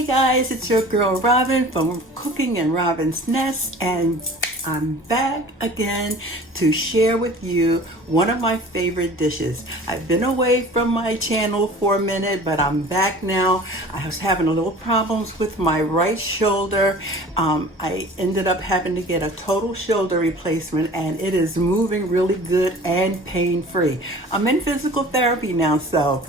Hey guys, it's your girl Robin from Cooking in Robin's Nest, and I'm back again to share with you one of my favorite dishes. I've been away from my channel for a minute, but I'm back now. I was having a little problems with my right shoulder. I ended up having to get a total shoulder replacement, and it is moving really good and pain-free. I'm in physical therapy now, so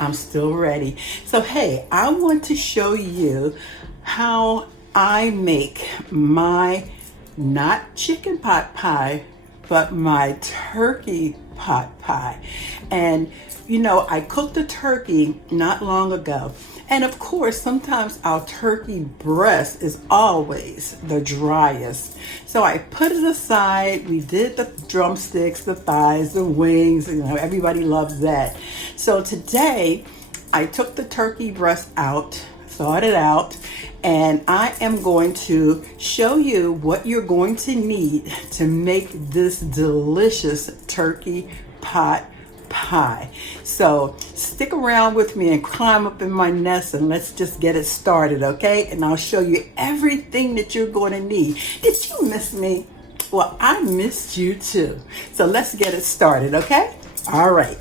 I'm still ready. So hey, I want to show you how I make my not chicken pot pie, but my turkey pot pie. And you know, I cooked a turkey not long ago. And of course, sometimes our turkey breast is always the driest. So I put it aside. We did the drumsticks, the thighs, the wings, you know, everybody loves that. So today I took the turkey breast out, thawed it out, and I am going to show you what you're going to need to make this delicious turkey pot pie. So stick around with me and climb up in my nest and let's just get it started, okay? And I'll show you everything that you're going to need. Did you miss me? Well, I missed you too. So let's get it started, okay? All right.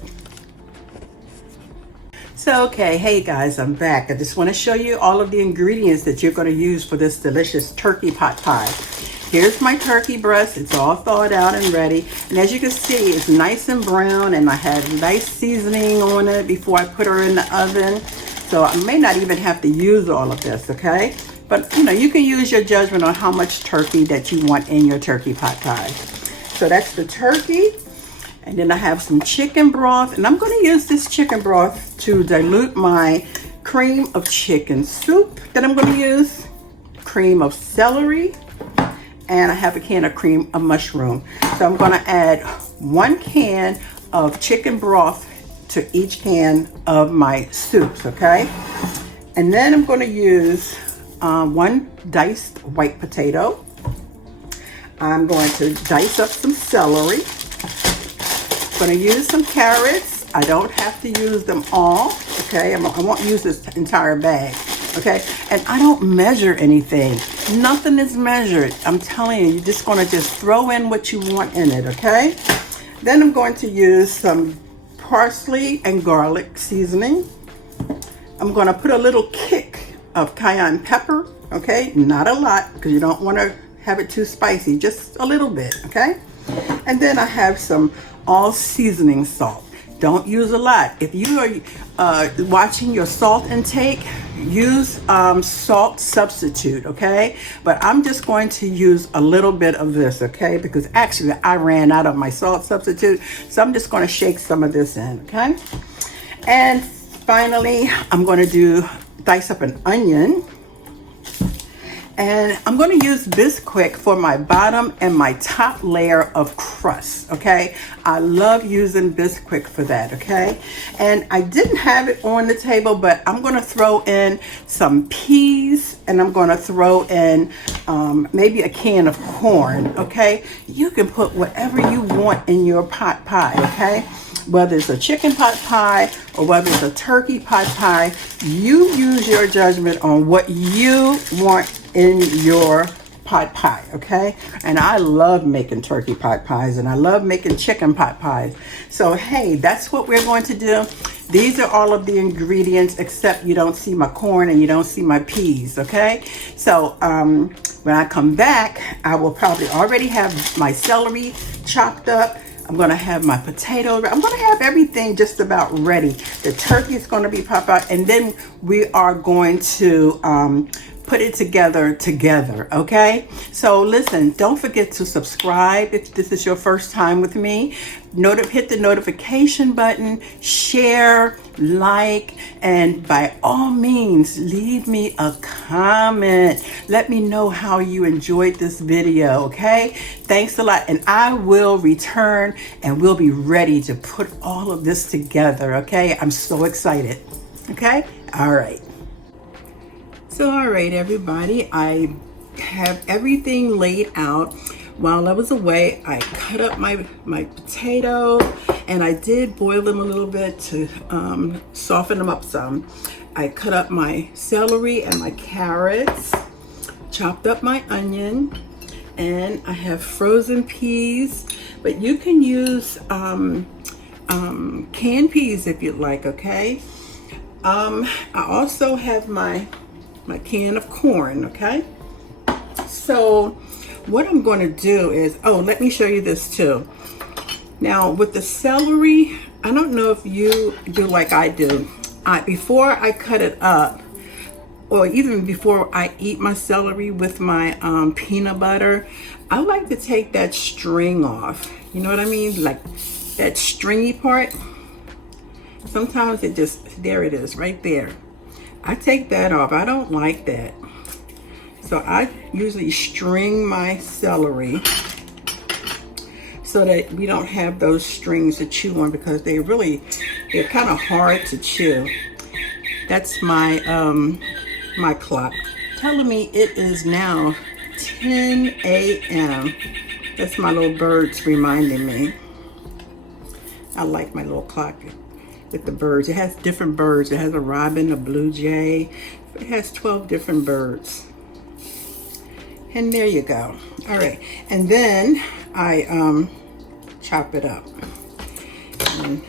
So, okay, hey guys, I'm back. I just want to show you all of the ingredients that you're going to use for this delicious turkey pot pie. Here's my turkey breast. It's all thawed out and ready. And as you can see, it's nice and brown, and I had nice seasoning on it before I put her in the oven. So I may not even have to use all of this, okay? But, you know, you can use your judgment on how much turkey that you want in your turkey pot pie. So that's the turkey. And then I have some chicken broth, and I'm going to use this chicken broth to dilute my cream of chicken soup that I'm going to use, cream of celery, and I have a can of cream of mushroom. So I'm going to add 1 can of chicken broth to each can of my soups, okay? And then I'm going to use 1 diced white potato. I'm going to dice up some celery. I'm going to use some carrots. I don't have to use them all, okay? I won't use this entire bag, okay? And I don't measure anything. Nothing is measured. I'm telling you, you're just going to just throw in what you want in it, okay? Then I'm going to use some parsley and garlic seasoning. I'm going to put a little kick of cayenne pepper, okay? Not a lot, because you don't want to have it too spicy, just a little bit, okay? And then I have some all seasoning salt. Don't use a lot. If you are watching your salt intake, use salt substitute, okay? But I'm just going to use a little bit of this, okay? Because actually I ran out of my salt substitute, so I'm just going to shake some of this in, okay? And finally, I'm going to dice up an onion. And I'm going to use Bisquick for my bottom and my top layer of crust, okay? I love using Bisquick for that, okay? And I didn't have it on the table, but I'm going to throw in some peas, and I'm going to throw in maybe a can of corn, okay? You can put whatever you want in your pot pie, okay? Whether it's a chicken pot pie or whether it's a turkey pot pie, you use your judgment on what you want in your pot pie, okay? And I love making turkey pot pies, and I love making chicken pot pies. So hey, that's what we're going to do. These are all of the ingredients, except you don't see my corn and you don't see my peas, okay? So when I come back, I will probably already have my celery chopped up. I'm going to have my potato. I'm going to have everything just about ready. The turkey is going to be popped out, and then we are going to put it together, okay? So listen, don't forget to subscribe if this is your first time with me. Hit the notification button, share, like, and by all means, leave me a comment. Let me know how you enjoyed this video, okay? Thanks a lot, and I will return, and we'll be ready to put all of this together, okay? I'm so excited, okay? All right. So, all right, everybody, I have everything laid out. while I was away, I cut up my potato, and I did boil them a little bit to soften them up some. I cut up my celery and my carrots, chopped up my onion, and I have frozen peas, but you can use canned peas if you'd like, okay? I also have my can of corn, okay? So what I'm going to do is, oh, let me show you this too. Now with the celery, I don't know if you do like I do. Before I cut it up, or even before I eat my celery with my peanut butter, I like to take that string off. You know what I mean? Like that stringy part. Sometimes it just, there it is, right there. I take that off. I don't like that. So I usually string my celery so that we don't have those strings to chew on, because they're kind of hard to chew. That's my my clock telling me it is now 10 a.m. That's my little birds reminding me. I like my little clock with the birds. It has different birds. It has a robin, a blue jay. It has 12 different birds. And there you go. All right, and then I chop it up, and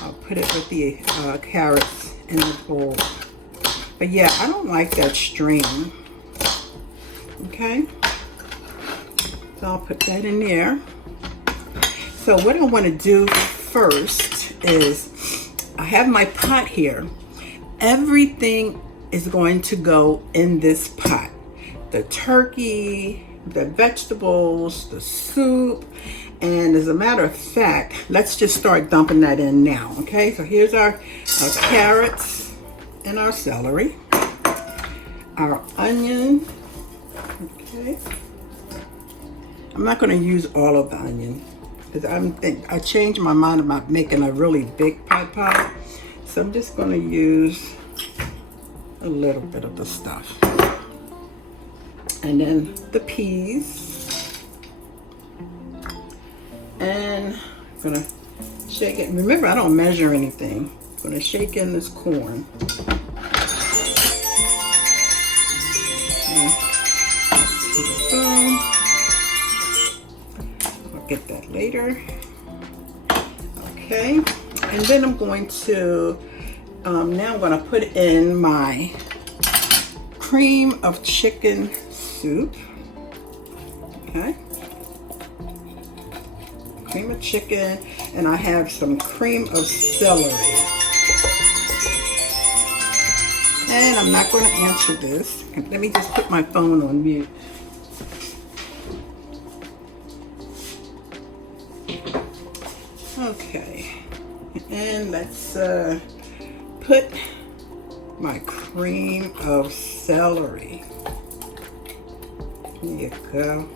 I'll put it with the carrots in the bowl. But yeah, I don't like that string. Okay, so I'll put that in there. So what I want to do first is, I have my pot here. Everything is going to go in this pot. The turkey, the vegetables, the soup, and as a matter of fact, let's just start dumping that in now, okay? So here's our carrots and our celery, our onion, okay? I'm not gonna use all of the onion, because I changed my mind about making a really big pot pie, so I'm just gonna use a little bit of the stuff. And then the peas. And I'm gonna shake it. Remember, I don't measure anything. I'm gonna shake in this corn. I'll get that later. Okay, and then I'm going to now I'm going to put in my cream of chicken soup. Okay, cream of chicken, and I have some cream of celery. And I'm not going to answer this. Let me just put my phone on mute. Okay, and let's put my cream of celery. Here you go.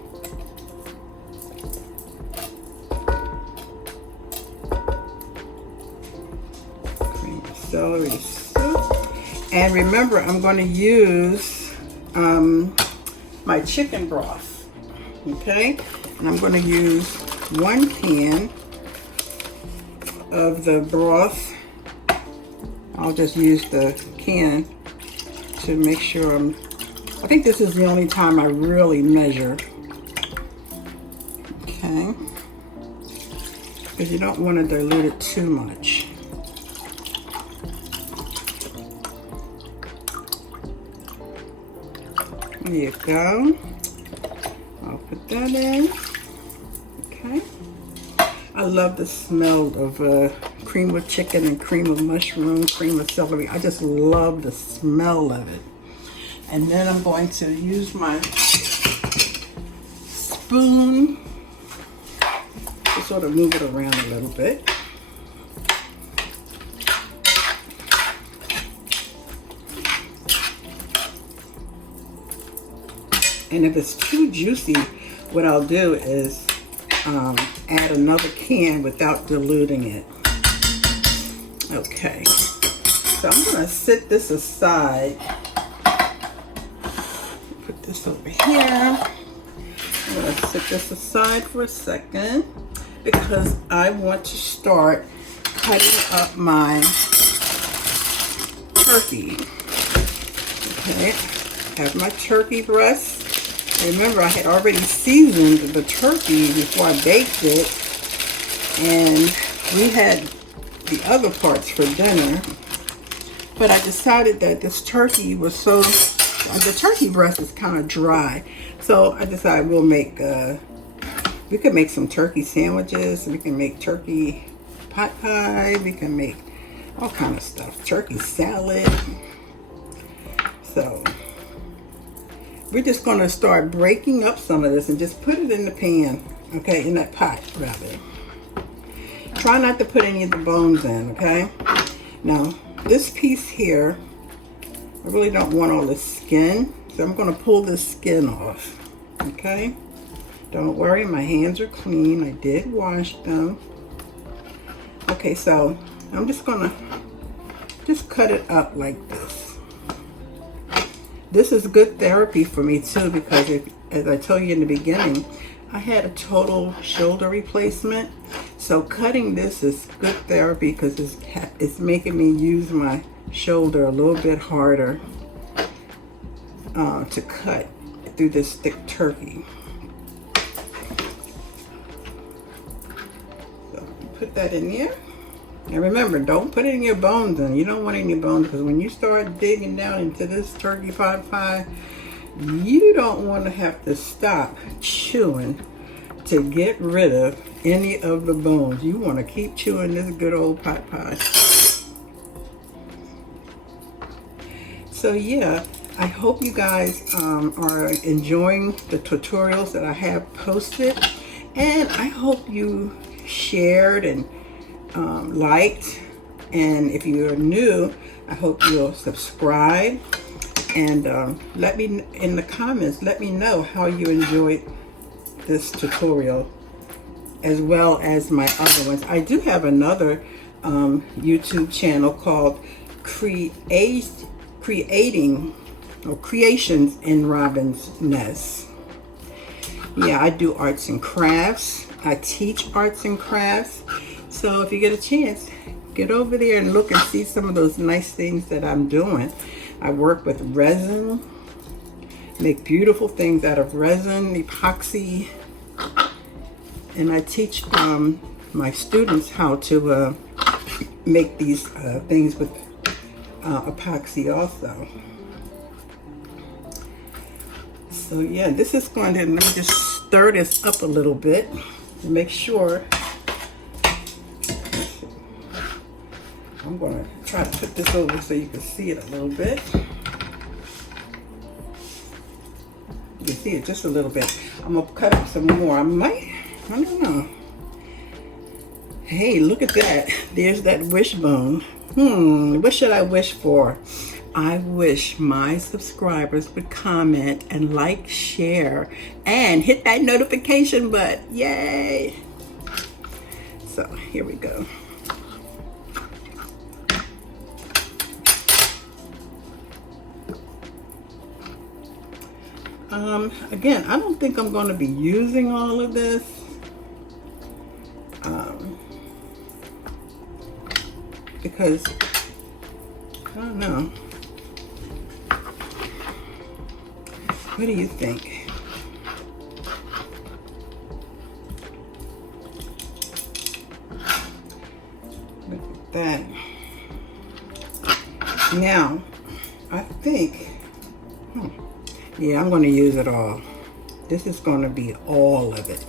Cream of celery soup. And remember, I'm going to use my chicken broth. Okay, and I'm going to use 1 can of the broth. I'll just use the can to make sure I think this is the only time I really measure. Okay, because you don't want to dilute it too much. There you go. I'll put that in. Okay. I love the smell of cream of chicken and cream of mushroom, cream of celery. I just love the smell of it. And then I'm going to use my spoon to sort of move it around a little bit. And if it's too juicy, what I'll do is add another can without diluting it. Okay, so I'm gonna set this aside. Put this over here. here. I'm going to set this aside for a second because I want to start cutting up my turkey. Okay, I have my turkey breast. Remember, I had already seasoned the turkey before I baked it, and we had the other parts for dinner. But I decided that this turkey was the turkey breast is kind of dry. So I decided we could make some turkey sandwiches. We can make turkey pot pie. We can make all kind of stuff. Turkey salad. So we're just going to start breaking up some of this and just put it in the pan. Okay, in that pot rather. Try not to put any of the bones in, okay? Now, this piece here, I really don't want all the skin, so I'm going to pull this skin off, okay? Don't worry, my hands are clean. I did wash them. Okay, so I'm just going to just cut it up like this. This is good therapy for me too, because as I told you in the beginning, I had a total shoulder replacement. So cutting this is good therapy because it's making me use my shoulder a little bit harder to cut through this thick turkey. So put that in there. And remember, don't put any of your bones in. You don't want any bones because when you start digging down into this turkey pot pie, you don't want to have to stop chewing to get rid of any of the bones. You want to keep chewing this good old pot pie. So yeah, I hope you guys are enjoying the tutorials that I have posted, and I hope you shared and liked, and if you are new, I hope you'll subscribe and let me in the comments, let me know how you enjoyed this tutorial as well as my other ones. I do have another YouTube channel called Creations in Robin's Nest. Yeah, I do arts and crafts. I teach arts and crafts. So if you get a chance, get over there and look and see some of those nice things that I'm doing. I work with resin, make beautiful things out of resin, epoxy, and I teach my students how to make these things with epoxy also. So yeah, this is going to, let me just stir this up a little bit to make sure. I'm going to try to put this over so you can see it a little bit. You can see it just a little bit. I'm going to cut up some more. I don't know. Hey, look at that. There's that wishbone. What should I wish for? I wish my subscribers would comment and like, share, and hit that notification button. Yay! So here we go. Again, I don't think I'm going to be using all of this. Because, I don't know. What do you think? Look at that. Now, I think, yeah, I'm going to use it all. This is going to be all of it.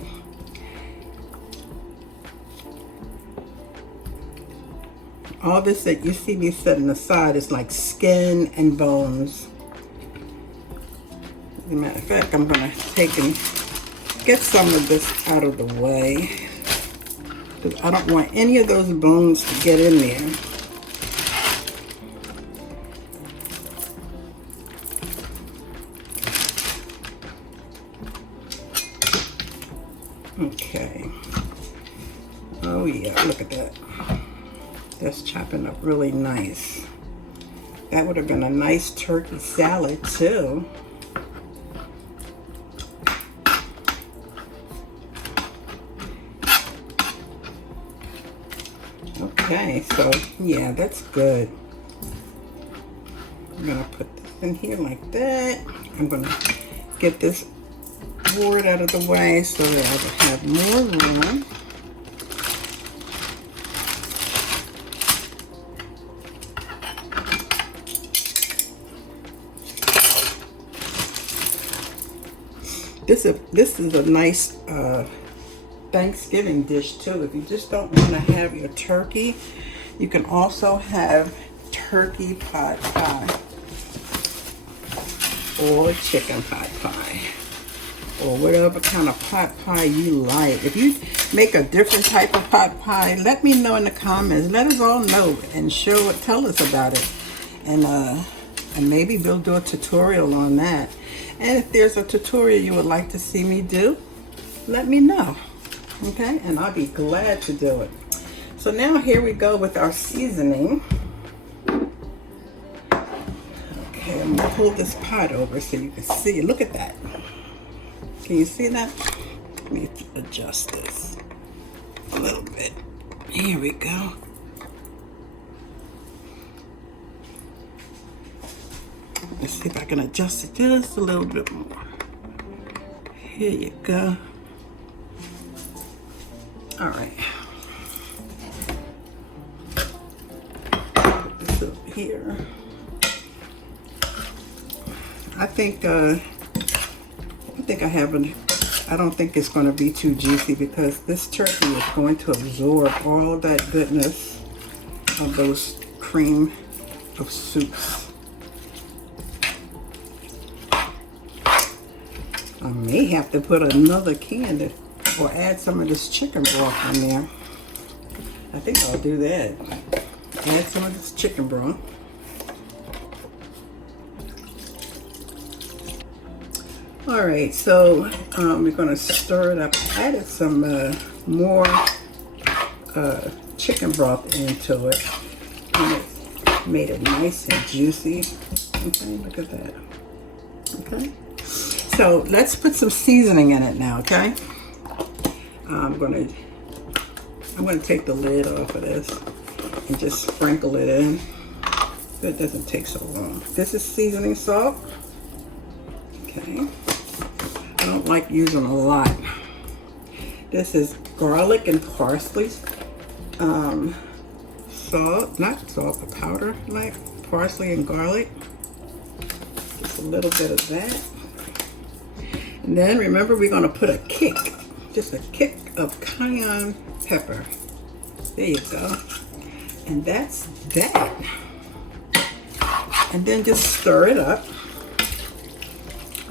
All this that you see me setting aside is like skin and bones. As a matter of fact, I'm going to take and get some of this out of the way, because I don't want any of those bones to get in there. Okay. Oh yeah, look at that. That's chopping up really nice. That would have been a nice turkey salad too. Okay, so yeah, that's good. I'm gonna put this in here like that. I'm gonna get this board out of the way so that I will have more room. This is a nice Thanksgiving dish too. If you just don't want to have your turkey, you can also have turkey pot pie or chicken pot pie or whatever kind of pot pie you like. If you make a different type of pot pie, let me know in the comments. Let us all know and tell us about it, and maybe we'll do a tutorial on that. And if there's a tutorial you would like to see me do, let me know. Okay, and I'll be glad to do it. So now here we go with our seasoning. Okay, I'm gonna pull this pot over so you can see. Look at that. Can you see that? Let me adjust this a little bit. Here we go. Let's see if I can adjust it just a little bit more. Here you go. All right. Put this up here. I think I have I don't think it's going to be too juicy because this turkey is going to absorb all that goodness of those cream of soups. I may have to put another can or add some of this chicken broth in there. I think I'll do that. Add some of this chicken broth. All right, so we're gonna stir it up. I added some more chicken broth into it, and it made it nice and juicy. Okay, look at that. Okay, so let's put some seasoning in it now. Okay, I'm gonna take the lid off of this and just sprinkle it in. It doesn't take so long. This is seasoning salt. Okay. I don't like using a lot. This is garlic and parsley salt, not salt, but powder, like parsley and garlic. Just a little bit of that. And then remember, we're going to put just a kick of cayenne pepper. There you go. And that's that. And then just stir it up.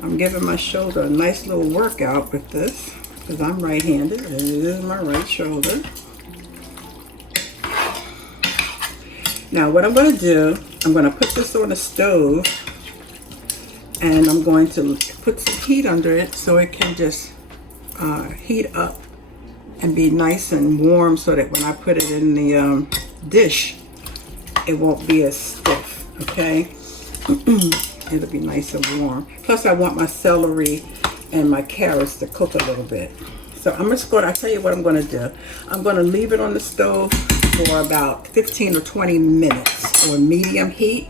I'm giving my shoulder a nice little workout with this because I'm right-handed and it is my right shoulder. Now what I'm going to do, I'm going to put this on the stove and I'm going to put some heat under it so it can just heat up and be nice and warm so that when I put it in the dish, it won't be as stiff, okay? It'll be nice and warm. Plus, I want my celery and my carrots to cook a little bit. So I'm just going to, I'll tell you what I'm going to do. I'm going to leave it on the stove for about 15 or 20 minutes on medium heat.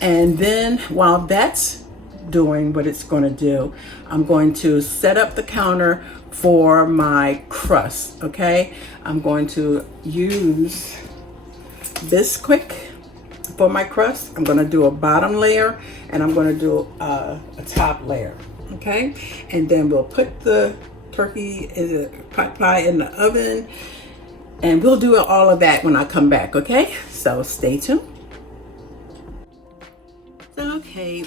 And then while that's doing what it's going to do, I'm going to set up the counter for my crust, okay? I'm going to use Bisquick for my crust. I'm going to do a bottom layer and I'm going to do a top layer, okay? And then we'll put the turkey in the pot pie in the oven and we'll do all of that when I come back, okay? So stay tuned. Okay,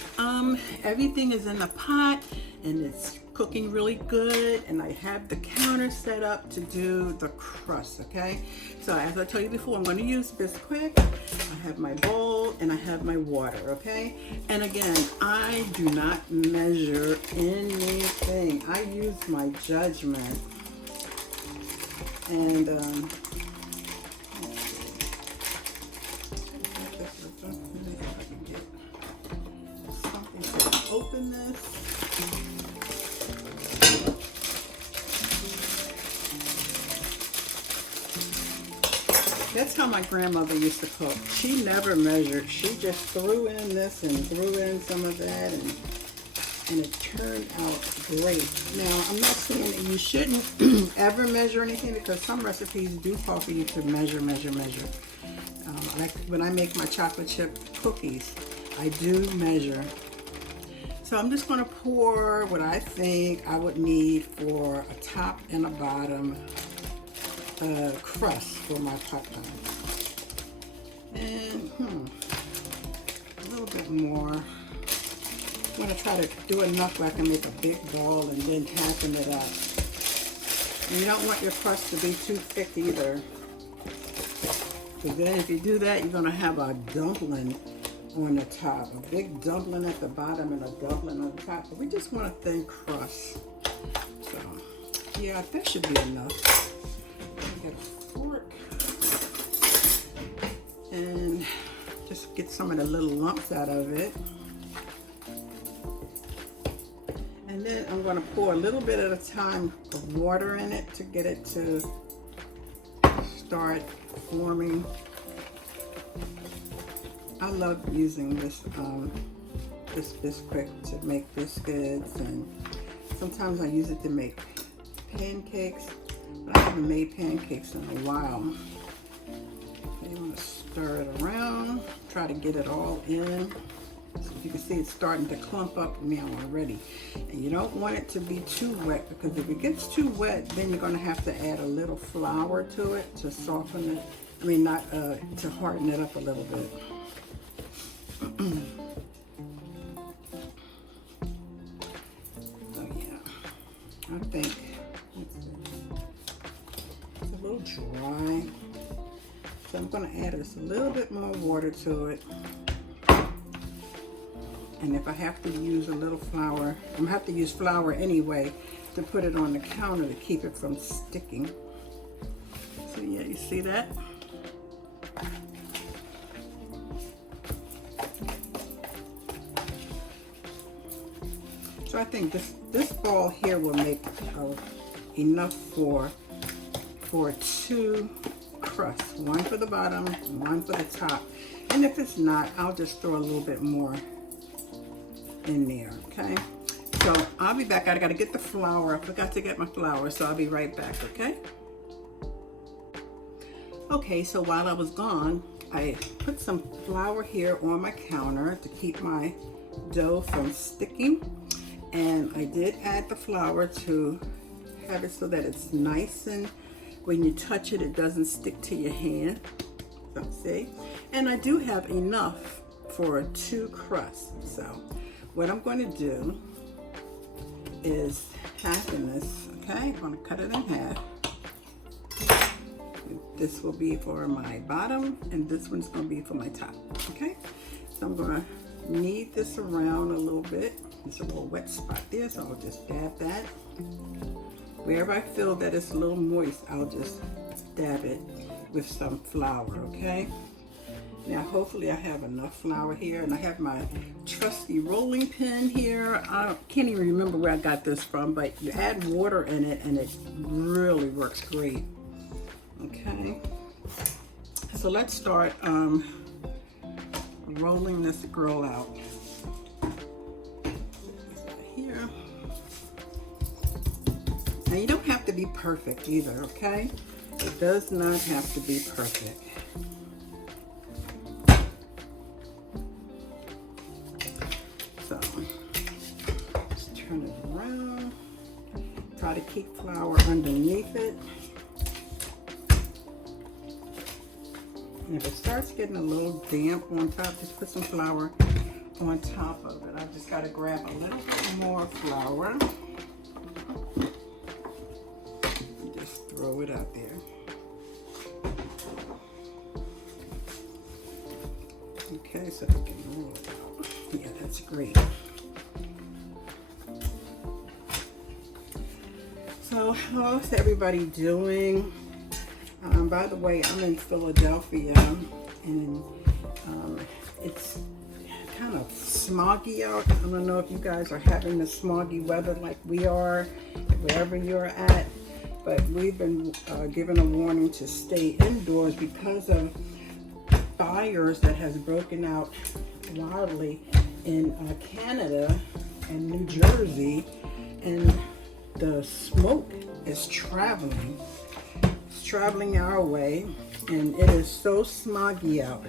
everything is in the pot and it's cooking really good, and I have the counter set up to do the crust, okay? So as I told you before, I'm going to use Bisquick. I have my bowl and I have my water, okay? And again, I do not measure anything. I use my judgment. And open this. That's how my grandmother used to cook. She never measured. She just threw in this and threw in some of that, and it turned out great. Now, I'm not saying that you shouldn't ever measure anything, because some recipes do call for you to measure. Like when I make my chocolate chip cookies, I do measure. So I'm just going to pour what I think I would need for a top and a bottom crust for my pot pie. And a little bit more. I'm going to try to do enough where I can make a big ball and then tapping it up. And you don't want your crust to be too thick either, because then if you do that, you're going to have a dumpling on the top, a big dumpling at the bottom and a dumpling on the top. But we just want a thin crust. So yeah, that should be enough. Get a fork and just get some of the little lumps out of it. And then I'm going to pour a little bit at a time of water in it to get it to start forming. I love using this biscuit to make biscuits, and sometimes I use it to make pancakes, but I haven't made pancakes in a while. Okay, you want to stir it around, try to get it all in. So you can see it's starting to clump up now already. And you don't want it to be too wet, because if it gets too wet, then you're going to have to add a little flour to it to soften it. I mean, not to harden it up a little bit. So yeah, I think it's a little dry. So I'm going to add just a little bit more water to it. And if I have to use a little flour, I'm going to have to use flour anyway to put it on the counter to keep it from sticking. So yeah, you see that? So I think this ball here will make enough for 2 crusts, one for the bottom, one for the top. And if it's not, I'll just throw a little bit more in there, okay? So I'll be back. I gotta get the flour. I forgot to get my flour, so I'll be right back, okay? Okay, so while I was gone, I put some flour here on my counter to keep my dough from sticking. And I did add the flour to have it so that it's nice, and when you touch it, it doesn't stick to your hand. So see? And I do have enough for 2 crusts. So what I'm going to do is half in this, okay? I'm going to cut it in half. This will be for my bottom, and this one's going to be for my top, okay? So I'm going to knead this around a little bit. There's a little wet spot there, so I'll just dab that. Wherever I feel that it's a little moist, I'll just dab it with some flour, okay? Now, hopefully I have enough flour here, and I have my trusty rolling pin here. I can't even remember where I got this from, but you add water in it, and it really works great, okay? So let's start rolling this grill out. Here. Now you don't have to be perfect either, okay? It does not have to be perfect. So just turn it around. Try to keep flour underneath it. And if it starts getting a little damp on top, just put some flour on top of it. I just got to grab a little bit more flour and just throw it out there. Okay, so we can roll it out. Yeah, that's great. So how's everybody doing? By the way, I'm in Philadelphia, and it's kind of smoggy out. I don't know if you guys are having the smoggy weather like we are, wherever you're at. but we've been given a warning to stay indoors because of fires that has broken out wildly in Canada and New Jersey, and the smoke is traveling. It's traveling our way, and it is so smoggy out.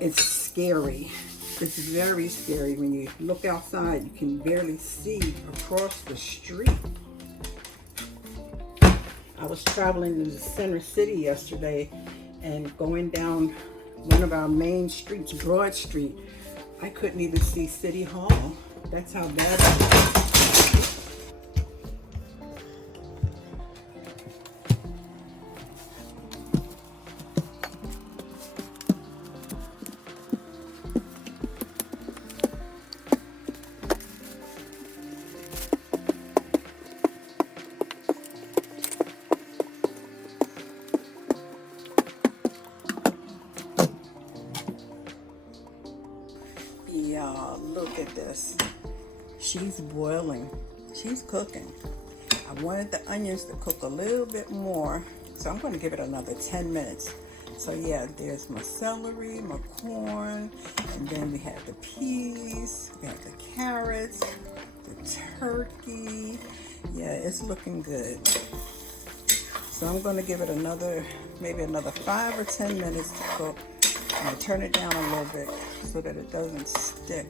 It's scary. It's very scary. When you look outside, you can barely see across the street. I was traveling in the center city yesterday and going down one of our main streets, Broad Street. I couldn't even see City Hall. That's how bad it was. Y'all, look at this. She's boiling. She's cooking. I wanted the onions to cook a little bit more, so I'm going to give it another 10 minutes. So yeah, there's my celery, my corn, and then we have the peas, we have the carrots, the turkey. Yeah, it's looking good. So I'm going to give it maybe another 5 or 10 minutes to cook. I'll turn it down a little bit so that it doesn't stick.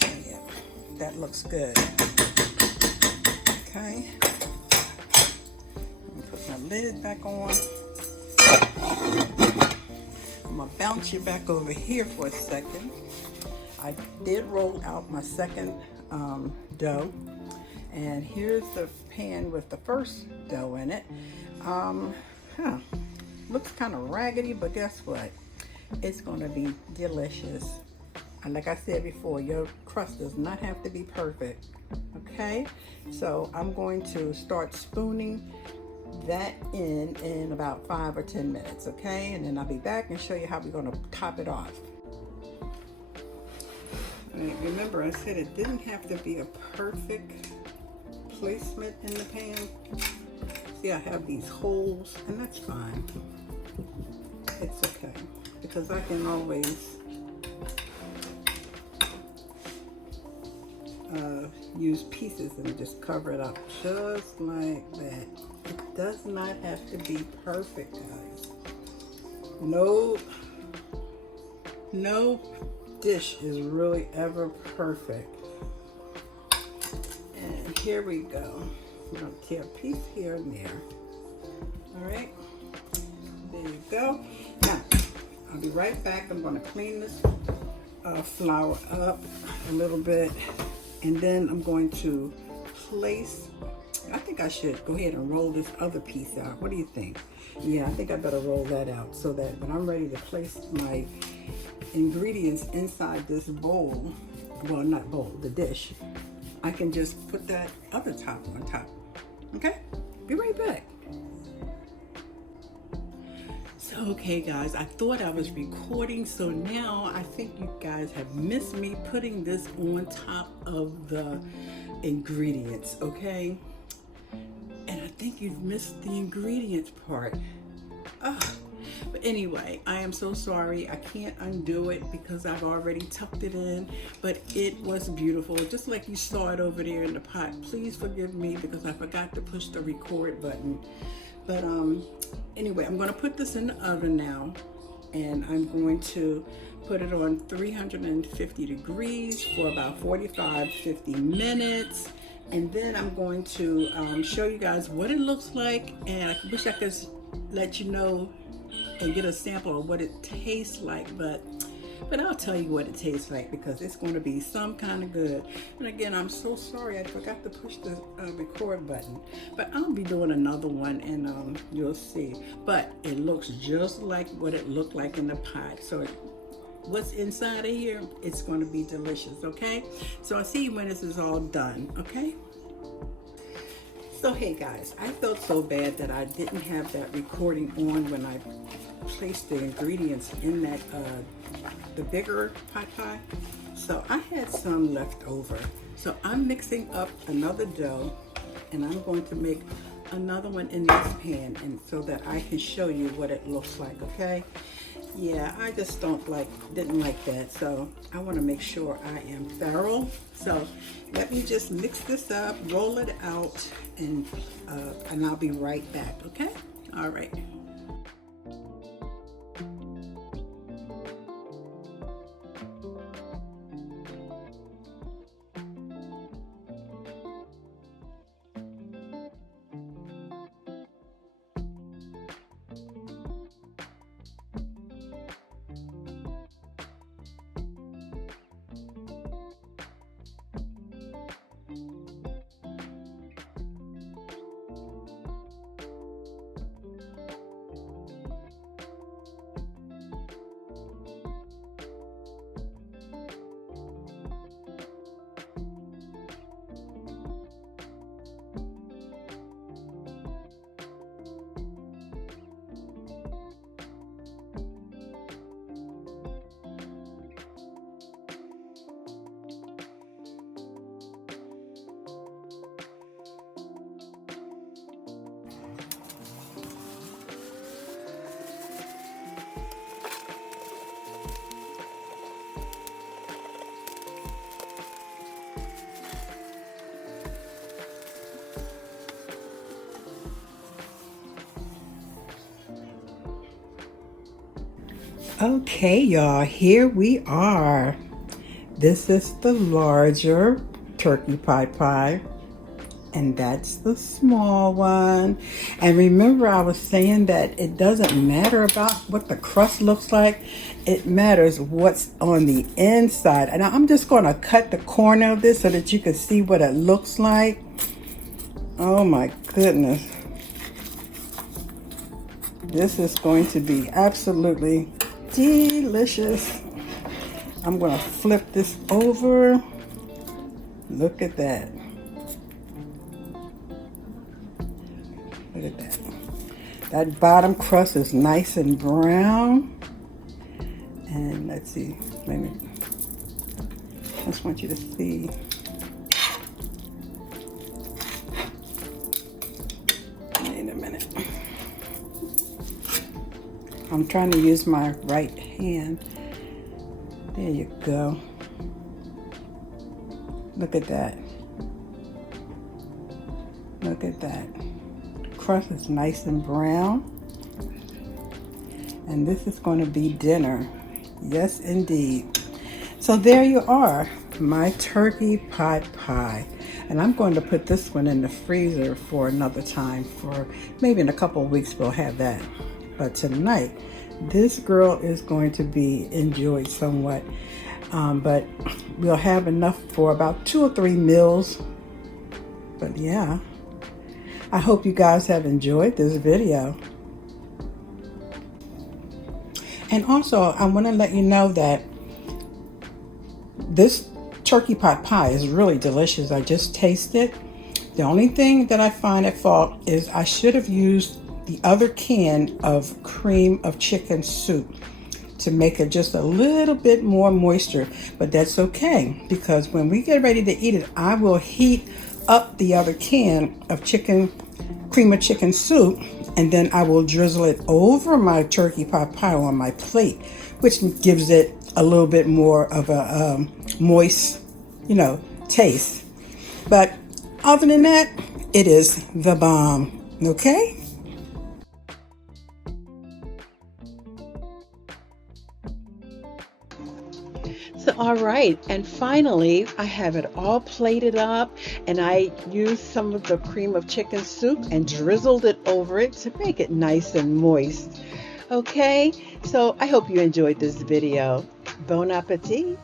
Yeah, that looks good. Okay. Let me put my lid back on. I'm gonna bounce you back over here for a second. I did roll out my second dough, and here's the pan with the first dough in it. Looks kind of raggedy, but guess what? It's gonna be delicious. And like I said before, your crust does not have to be perfect, okay? So I'm going to start spooning that in about 5 or 10 minutes, okay? And then I'll be back and show you how we're gonna top it off. And remember, I said it didn't have to be a perfect placement in the pan. See, I have these holes, and that's fine. It's okay, because I can always use pieces and just cover it up just like that. It does not have to be perfect, guys. No dish is really ever perfect. And here we go. I'm going to tear a piece here and there. All right, there you go. Now, I'll be right back. I'm going to clean this flour up a little bit, and then I'm going to place, I think I should go ahead and roll this other piece out. What do you think? Yeah, I think I better roll that out so that when I'm ready to place my ingredients inside this bowl, well, not bowl, the dish, I can just put that other top on top. Okay, be right back. So, okay guys, I thought I was recording, so now I think you guys have missed me putting this on top of the ingredients, okay? And I think you've missed the ingredients part. But anyway, I am so sorry. I can't undo it because I've already tucked it in, but it was beautiful. Just like you saw it over there in the pot. Please forgive me because I forgot to push the record button. But anyway, I'm going to put this in the oven now, and I'm going to put it on 350 degrees for about 45-50 minutes. And then I'm going to show you guys what it looks like, and I wish I could let you know and get a sample of what it tastes like, but I'll tell you what it tastes like because it's going to be some kind of good. And again, I'm so sorry I forgot to push the record button, but I'll be doing another one, and you'll see. But it looks just like what it looked like in the pot. So what's inside of here, it's going to be delicious, okay? So I'll see you when this is all done, okay? So hey guys, I felt so bad that I didn't have that recording on when I placed the ingredients in that the bigger pot pie. So I had some left over. So I'm mixing up another dough, and I'm going to make another one in this pan, and so that I can show you what it looks like, okay? Yeah, I just didn't like that, so I want to make sure I am thorough. So let me just mix this up, roll it out, and I'll be right back, okay? All right. Okay, y'all, here we are. This is the larger turkey pot pie, and that's the small one. And remember, I was saying that it doesn't matter about what the crust looks like. It matters what's on the inside. And I'm just going to cut the corner of this so that you can see what it looks like. Oh my goodness. This is going to be absolutely delicious. I'm going to flip this over. Look at that. Look at that. That bottom crust is nice and brown. And let's see. I just want you to see. Wait a minute. I'm trying to use my right hand. There you go. Look at that. Look at that. Crust is nice and brown. And this is going to be dinner. Yes, indeed. So there you are, my turkey pot pie. And I'm going to put this one in the freezer for another time. For maybe in a couple of weeks we'll have that. But tonight, this girl is going to be enjoyed somewhat. But we'll have enough for about 2 or 3 meals. But yeah, I hope you guys have enjoyed this video. And also, I want to let you know that this turkey pot pie is really delicious. I just tasted. The only thing that I find at fault is I should have used the other can of cream of chicken soup to make it just a little bit more moisture, but that's okay, because when we get ready to eat it, I will heat up the other can of cream of chicken soup, and then I will drizzle it over my turkey pot pie on my plate, which gives it a little bit more of a moist, taste. But other than that, it is the bomb. Okay? So, all right, and finally, I have it all plated up, and I used some of the cream of chicken soup and drizzled it over it to make it nice and moist. Okay, so I hope you enjoyed this video. Bon appetit.